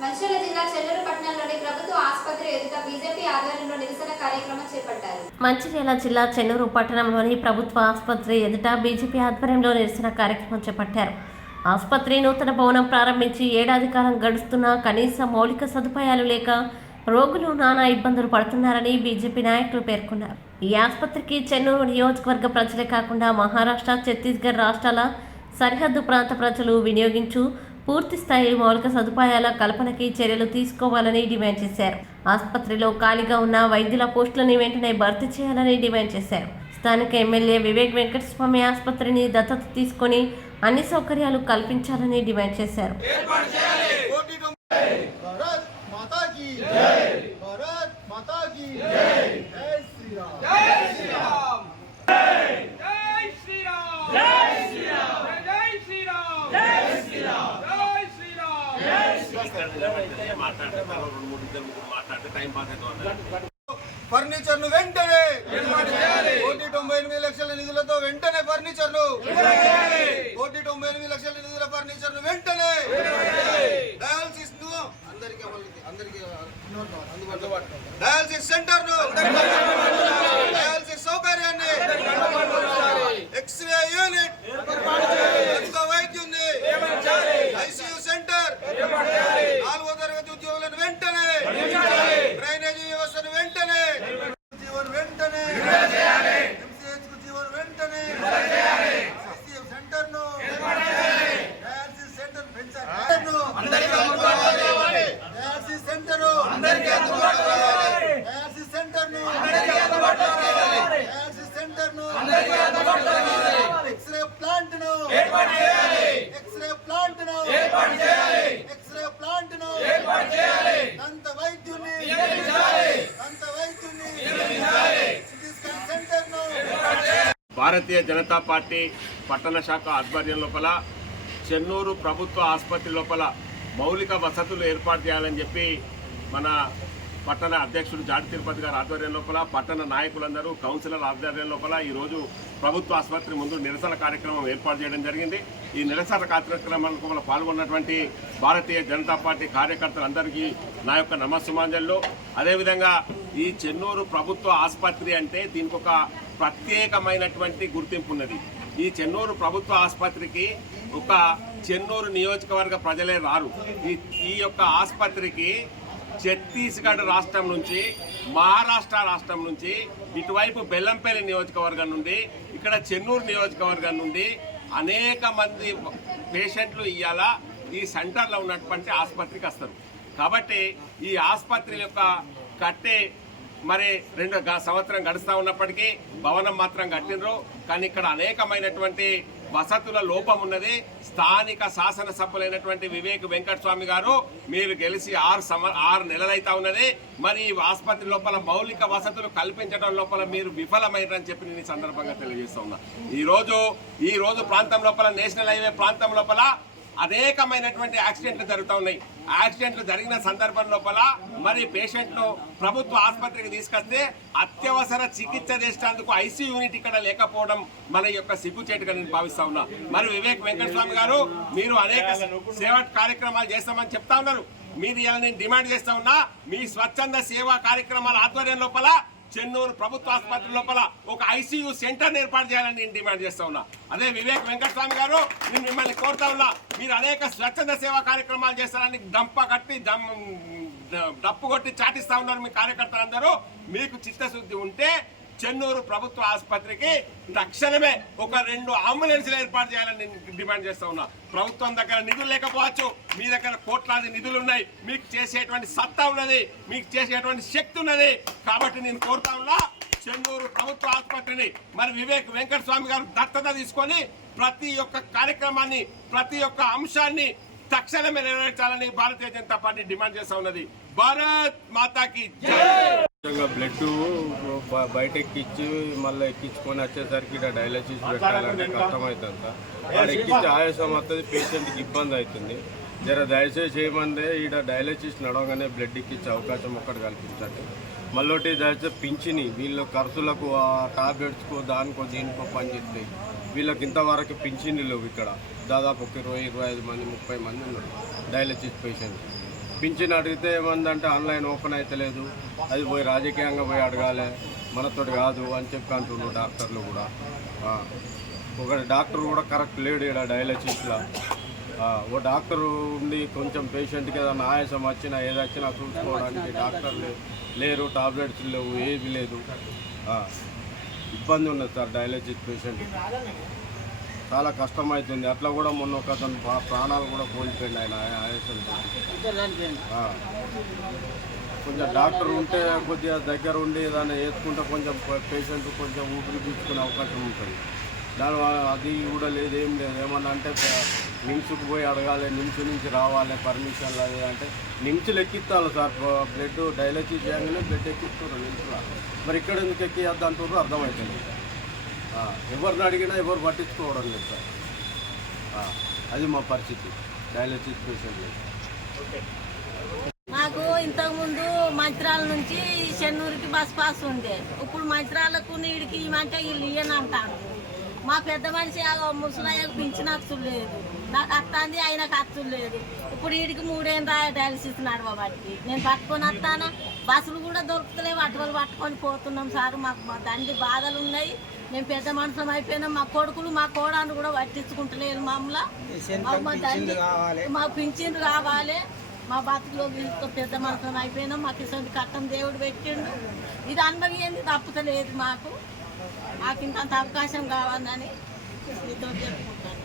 మంచిర్యాల జిల్లా చెల్లూరు పట్టణంలోని ప్రభుత్వ ఆసుపత్రి ఎదుట బీజేపీ ఆధ్వర్యంలో నిరసన కార్యక్రమం చేపట్టారు. మంచిర్యాల జిల్లా చెల్లూరు పట్టణంలోని ప్రభుత్వ ఆసుపత్రి ఎదుట బీజేపీ ఆధ్వర్యంలో నిరసన కార్యక్రమం చేపట్టారు. ఆసుపత్రి నూతన భవనం ప్రారంభించి ఏడాది కాలం గడుస్తున్నా కనీస మౌలిక సదుపాయాలు లేక రోగులు నానా ఇబ్బందులు పడుతున్నారని బీజేపీ నాయకులు పేర్కొన్నారు. ఈ ఆసుపత్రికి చెన్నూరు నియోజకవర్గ ప్రజలే కాకుండా మహారాష్ట్ర, ఛత్తీస్గఢ్ రాష్ట్రాల సరిహద్దు ప్రాంత ప్రజలు వినియోగించు పూర్తి స్థాయి మౌలిక సదుపాయాల కల్పనకి చర్యలు తీసుకోవాలని డిమాండ్ చేశారు. ఆసుపత్రిలో ఖాళీగా ఉన్న వైద్యుల పోస్టులను వెంటనే భర్తీ చేయాలని డిమాండ్ చేశారు. స్థానిక ఎమ్మెల్యే వివేక్ వెంకటస్వామి ఆసుపత్రిని దత్తత తీసుకొని అన్ని సౌకర్యాలు కల్పించాలని డిమాండ్ చేశారు. ఫర్నిచర్ ను వెంటనే 198 లక్షల నిధులతో వెంటనే ఫర్నిచర్ ను 198 లక్షల నిధుల ఫర్నిచర్ ను వెంటనే డయాలసిస్ ను అందరికీ డయాలసిస్ సెంటర్ ను డయాలసిస్ సౌకర్యాన్ని ఎక్స్రే యూనిట్ వైద్యుని ఐసీయూ సెంటర్ 4వ తరగతి ఉద్యోగులను వెంటనే డ్రైనేజీ వ్యవస్థను వెంటనే జీవన్ వెంటనే ఎంసీహెచ్ కు జీవన్ వెంటనే సెంటర్ ను dialysis centre dialysis centre dialysis centre dialysis centre x-ray plant ను ఎక్స్రే ప్లాంట్ ను ఎక్స్రే ప్లాంట్ ను దంత వైద్యుని సిటీ స్కాన్ సెంటర్ ను భారతీయ జనతా పార్టీ పట్టణ శాఖ ఆధ్వర్యం లోపల చెన్నూరు ప్రభుత్వ ఆసుపత్రి లోపల మౌలిక వసతులు ఏర్పాటు చేయాలని చెప్పి మన పట్టణ అధ్యక్షుడు జాడి తిరుపతి గారి ఆధ్వర్యం లోపల పట్టణ నాయకులందరూ కౌన్సిలర్ ఆధ్వర్యం లోపల ఈరోజు ప్రభుత్వ ఆసుపత్రి ముందు నిరసన కార్యక్రమం ఏర్పాటు చేయడం జరిగింది. ఈ నిరసన కార్యక్రమంలో పాల్గొన్నటువంటి భారతీయ జనతా పార్టీ కార్యకర్తలందరికీ నా యొక్క నమస్సుమాంజల్లో. అదేవిధంగా ఈ చెన్నూరు ప్రభుత్వ ఆసుపత్రి అంటే దీనికి ఒక ప్రత్యేకమైనటువంటి గుర్తింపు ఉన్నది. ఈ చెన్నూరు ప్రభుత్వ ఆసుపత్రికి ఒక చెన్నూరు నియోజకవర్గ ప్రజలే రారు. ఈ యొక్క ఆసుపత్రికి ఛత్తీస్గఢ్ రాష్ట్రం నుంచి, మహారాష్ట్ర రాష్ట్రం నుంచి, ఇటువైపు బెల్లంపల్లి నియోజకవర్గం నుండి, ఇక్కడ చెన్నూరు నియోజకవర్గం నుండి అనేక మంది పేషెంట్లు ఇవాళ ఈ సెంటర్లో ఉన్నటువంటి ఆసుపత్రికి వస్తారు. కాబట్టి ఈ ఆసుపత్రి యొక్క కట్టే మరి 2 సంవత్సరం గడుస్తూ ఉన్నప్పటికీ భవనం మాత్రం కట్టినరు. కానీ ఇక్కడ అనేకమైనటువంటి వసతుల లోపం ఉన్నది. స్థానిక శాసనసభ్యులైనటువంటి వివేక్ వెంకటస్వామి గారు మీరు గెలిచి 6 నెలలైతా ఉన్నది. మరి ఈ ఆసుపత్రి లోపల మౌలిక వసతులు కల్పించడం లోపల మీరు విఫలమైనని చెప్పి నేను ఈ సందర్భంగా తెలియజేస్తా ఉన్నా. ఈ రోజు ప్రాంతం లోపల నేషనల్ హైవే ప్రాంతం లోపల అనేకమైనటువంటి యాక్సిడెంట్లు జరుగుతూ ఉన్నాయి. యాక్సిడెంట్లు జరిగిన సందర్భం లోపల మరి పేషెంట్ను ప్రభుత్వ ఆసుపత్రికి తీసుకొస్తే అత్యవసర చికిత్స చేసేందుకు ఐసీయూ యూనిట్ ఇక్కడ లేకపోవడం మన యొక్క సిగ్గుచేటుగా నేను భావిస్తా ఉన్నా. మరి వివేక్ వెంకటస్వామి గారు మీరు అనేక సేవా కార్యక్రమాలు చేస్తామని చెప్తా ఉన్నారు. మీరు ఇలా నేను డిమాండ్ చేస్తా ఉన్నా, మీ స్వచ్ఛంద సేవా కార్యక్రమాల ఆధ్వర్యం లోపల చెన్నూరు ప్రభుత్వ ఆసుపత్రి లోపల ఒక ఐసీయూ సెంటర్ ఏర్పాటు చేయాలని నేను డిమాండ్ చేస్తా ఉన్నా. అదే వివేక్ వెంకటస్వామి గారు నేను మిమ్మల్ని కోరుతా ఉన్నా, మీరు అనేక స్వచ్ఛంద సేవా కార్యక్రమాలు చేస్తారని డప్పు కొట్టి చాటిస్తా ఉన్నారు మీ కార్యకర్తలందరూ. మీకు చిత్తశుద్ధి ఉంటే చెన్నూరు ప్రభుత్వ ఆసుపత్రికి తక్షణమే ఒక 2 అంబులెన్స్లు ఏర్పాటు చేయాలని నేను డిమాండ్ చేస్తా ఉన్నా. ప్రభుత్వం దగ్గర నిధులు లేకపోవచ్చు, మీ దగ్గర కోట్లాది నిధులు ఉన్నాయి, మీకు చేసేటువంటి సత్తా ఉన్నది, మీకు చేసేటువంటి శక్తి ఉన్నది. కాబట్టి నేను కోరుతా ఉన్నా, చెన్నూరు ప్రభుత్వ ఆసుపత్రిని మరి వివేక్ వెంకటస్వామి గారు దత్తత తీసుకొని ప్రతి ఒక్క కార్యక్రమాన్ని, ప్రతి ఒక్క అంశాన్ని తక్షణమే నెరవేర్చాలని భారతీయ జనతా పార్టీ డిమాండ్ చేస్తా ఉన్నది. భారత్ మాతాకి బ్లడ్ బయట ఎక్కించి మళ్ళీ ఎక్కించుకొని వచ్చేసరికి ఇక్కడ డయాలసిస్ పెట్టాలంటే కష్టమవుతుంది సార్. వాడు ఎక్కించి ఆయాసం వస్తుంది, పేషెంట్కి ఇబ్బంది అవుతుంది. దయచేసి చేయమంటే ఇక్కడ డయాలసిస్ నడవగానే బ్లడ్ ఎక్కించే అవకాశం ఒక్కటి కల్పించండి. మళ్ళీ దయచేసి పింఛని వీళ్ళ ఖర్చులకు టాబ్లెట్స్కో దానికో దీనికో పనిచేస్తాయి. వీళ్ళకి ఇంతవరకు పింఛన్లు లేవు. ఇక్కడ దాదాపు 20-25 మంది 30 మంది ఉన్నారు డయాలసిస్ పేషెంట్. పింఛన్ అడిగితే ఏమందంటే ఆన్లైన్ ఓపెన్ అయితే లేదు, అది పోయి రాజకీయంగా పోయి అడగాలి, మనతోటి కాదు అని చెప్పి అంటున్నారు డాక్టర్లు కూడా. ఒక డాక్టర్ కూడా కరెక్ట్ లేడు ఇక్కడ డయాలసిస్లో. ఓ డాక్టర్ ఉండి కొంచెం పేషెంట్కి ఏదైనా ఆయాసం వచ్చినా ఏదొచ్చినా చూసుకోవడానికి డాక్టర్లు లేరు, టాబ్లెట్స్ లేవు, ఏది లేదు. ఇబ్బంది ఉన్నది సార్ డయాలసిస్ పేషెంట్, చాలా కష్టమవుతుంది. అట్లా కూడా మొన్న ఒక అతను ప్రాణాలు కూడా కోల్పోయింది ఆయన ఆయాసం. కొంచెం డాక్టర్ ఉంటే కొద్దిగా దగ్గర ఉండి ఏదైనా వేసుకుంటే కొంచెం పేషెంట్ కొంచెం ఊపిరి పీల్చుకునే అవకాశం ఉంటుంది. దాని అది కూడా లేదు, ఏం లేదు. ఏమన్నా అంటే నిమ్స్కి పోయి అడగాలి, నిమ్స్ నుంచి రావాలి పర్మిషన్లు అది అంటే నిమ్స్లు ఎక్కిస్తాను సార్. బ్లడ్ డయాలసిస్ చేయగానే బ్లడ్ ఎక్కిస్తున్నారు నిమ్స్లో. మరి ఇక్కడ ఎందుకు ఎక్కిద్దాం అంటున్నారు అర్థమవుతుంది. ఎవరిని అడిగినా ఎవరు పట్టించుకోవడం లేదు సార్. అది మా పరిస్థితి డయాలసిస్ పేషెంట్లు. నాకు ఇంతకుముందు మంచిర్యాల నుంచి చెన్నూరుకి బస్ పాస్ ఉండే, ఇప్పుడు మంచిర్యాలకు నీడికి ఇవ్వమంటే వీళ్ళు ఇయ్యనంటారు. మా పెద్ద మనిషి ముసలయ్యకు పింఛన్ అచ్చులు లేదు, నాకు అత్తాంది ఆయనకు అచ్చులు లేదు. ఇప్పుడు వీడికి 3 ఏళ్ళు డయాలసిస్ నడవబట్టి నేను పట్టుకొని వస్తాను, బస్సులు కూడా దొరుకుతలేవు, అటువలు పట్టుకొని పోతున్నాం సార్. మాకు మా తండ్రి బాధలు ఉన్నాయి, మేము పెద్ద మనుషులం అయిపోయినాం. మా కొడుకులు మా కోడాన్ని కూడా పట్టించుకుంటలేరు మమ్మల్ని. మా తండ్రి మా పింఛన్ కావాలి, మా బతుకులో పెద్ద మనుషులం అయిపోయినాం. మాకు ఇటువంటి కట్టం దేవుడు పెట్టిండు, ఇది అనుభవించింది తప్పుతలేదు మాకు. మాకు ఇంత అవకాశం కావాలని మీతో చెప్పుకుంటాను.